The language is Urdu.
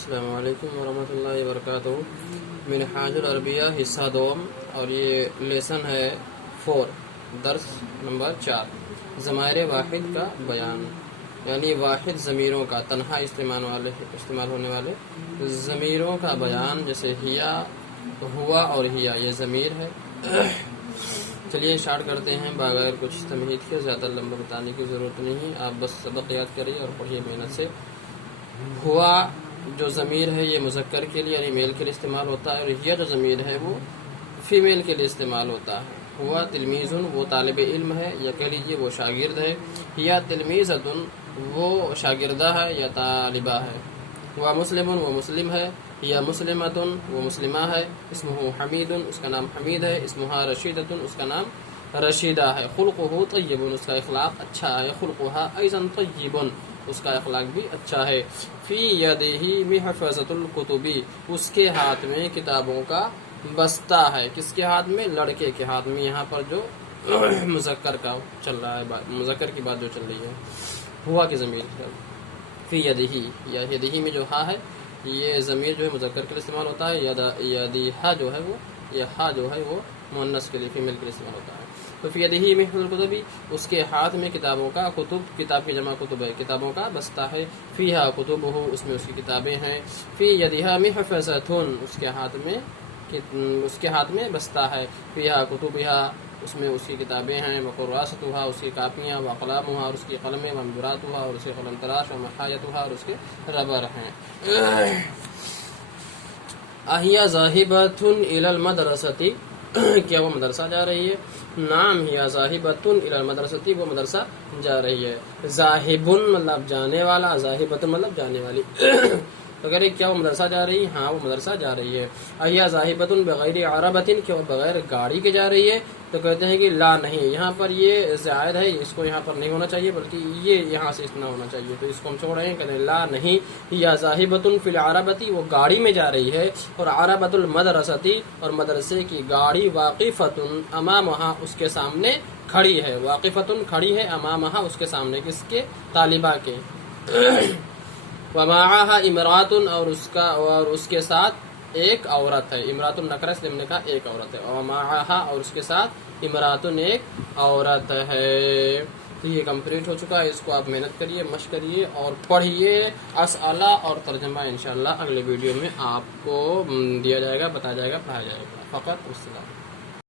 السلام علیکم ورحمۃ اللہ وبرکاتہ۔ منہاج العربیہ حصہ دوم، اور یہ لیسن ہے 4، درس نمبر 4، ضمائر واحد کا بیان، یعنی واحد ضمیروں کا، تنہا استعمال ہونے والے ضمیروں کا بیان، جیسے ہیا، ہوا اور ہیا، یہ ضمیر ہے۔ چلیے اسٹارٹ کرتے ہیں بغیر کچھ تمہید کے، زیادہ لمبا بتانے کی ضرورت نہیں، آپ بس سبق یاد کریے اور پڑھیے محنت سے۔ ہوا جو ضمیر ہے یہ مذکر کے لیے یعنی میل کے لیے استعمال ہوتا ہے، اور ہیا جو ضمیر ہے وہ فیمیل کے لیے استعمال ہوتا ہے۔ ہوا تلمیذن، وہ طالب علم ہے یا کہہ لیجیے وہ شاگرد ہے۔ ہیا تلمیذۃن، وہ شاگردہ ہے یا طالبہ ہے۔ ہوا مسلمن، وہ مسلم ہے۔ ہیا مسلمۃن، وہ مسلمہ ہے۔ اسمہ حمیدن، اس کا نام حمید ہے۔ اسمہا رشیدۃن، اس کا نام رشیدہ ہے۔ خلقہ طیب، اس کا اخلاق اچھا ہے۔ خلقہا ایضا طیب، اس کا اخلاق بھی اچھا ہے۔ فی یدہ محفظۃ الکتب، اس کے ہاتھ میں کتابوں کا بستہ ہے۔ کس کے ہاتھ میں؟ لڑکے کے ہاتھ میں۔ یہاں پر جو مذکر کا چل رہا ہے، مذکر کی بات جو چل رہی ہے، ہوا کی ضمیر فی یدہ، یا یدہ میں جو ہا ہے، یہ ضمیر جو ہے مذکر کے لیے استعمال ہوتا ہے۔ یدہ جو ہے وہ، یہ ہا جو ہے وہ مؤنث کے لیے، فیمیل کے لیے استعمال ہوتا ہے۔ تو فی یدہ محفظۃ الکتب، اس کے ہاتھ میں کتابوں کا، کتب کتاب کی جمع کتب ہے، کتابوں کا بستہ ہے۔ فیہا کتبہ، اس میں اس کی کتابیں ہیں۔ فی یدہا محفظۃ، اس کے ہاتھ میں بستہ ہے۔ فیہا کتبہا، اس میں اس کی کتابیں ہیں۔ وقراستہا، اس کی کاپیاں۔ وقلامہا، اور اس کی قلمیں۔ ومدراتہا، اور اس کے قلم تراش۔ ومحایتہا، اور اس کے ربر ہیں۔ اہیا ذاہبۃ الی المدرسۃ، کیا وہ مدرسہ جا رہی ہے؟ نعم ہیا ذاہبۃ الی المدرسۃ، وہ مدرسہ جا رہی ہے۔ ذاہبن مطلب جانے والا، ذاہبۃ مطلب جانے والی۔ تو کہہ رہے کیا وہ مدرسہ جا رہی ہے؟ ہاں وہ مدرسہ جا رہی ہے۔ اہیا ذاہبۃ بغیر عربۃ، کیا وہ بغیر گاڑی کے جا رہی ہے؟ تو کہتے ہیں کہ لا نہیں، یہاں پر یہ زائد ہے، اس کو یہاں پر نہیں ہونا چاہیے، بلکہ یہ یہاں سے اتنا ہونا چاہیے، تو اس کو ہم چھوڑ رہے ہیں، کہتے ہیں لا نہیں، یا ذاہبۃ فی العربۃ، وہ گاڑی میں جا رہی ہے، اور عربۃ المدرسۃ، اور مدرسے کی گاڑی واقفۃ امامہا، اس کے سامنے کھڑی ہے۔ واقفۃ کھڑی ہے، امامہا اس کے سامنے، کس کے؟ طالبہ کے۔ ومعہا امرأۃ، اور اس کے ساتھ ایک عورت ہے۔ امرأۃ نکرہ اس لیے ہم نے کہا ایک عورت ہے۔ ومعہا، اور اس کے ساتھ امرأۃ ایک عورت ہے۔ تو یہ کمپلیٹ ہو چکا ہے، اس کو آپ محنت کریے، مشق کریے اور پڑھیے۔ اسئلہ اور ترجمہ انشاءاللہ اگلے ویڈیو میں آپ کو دیا جائے گا، بتایا جائے گا، پڑھایا جائے گا۔ فقط السلام۔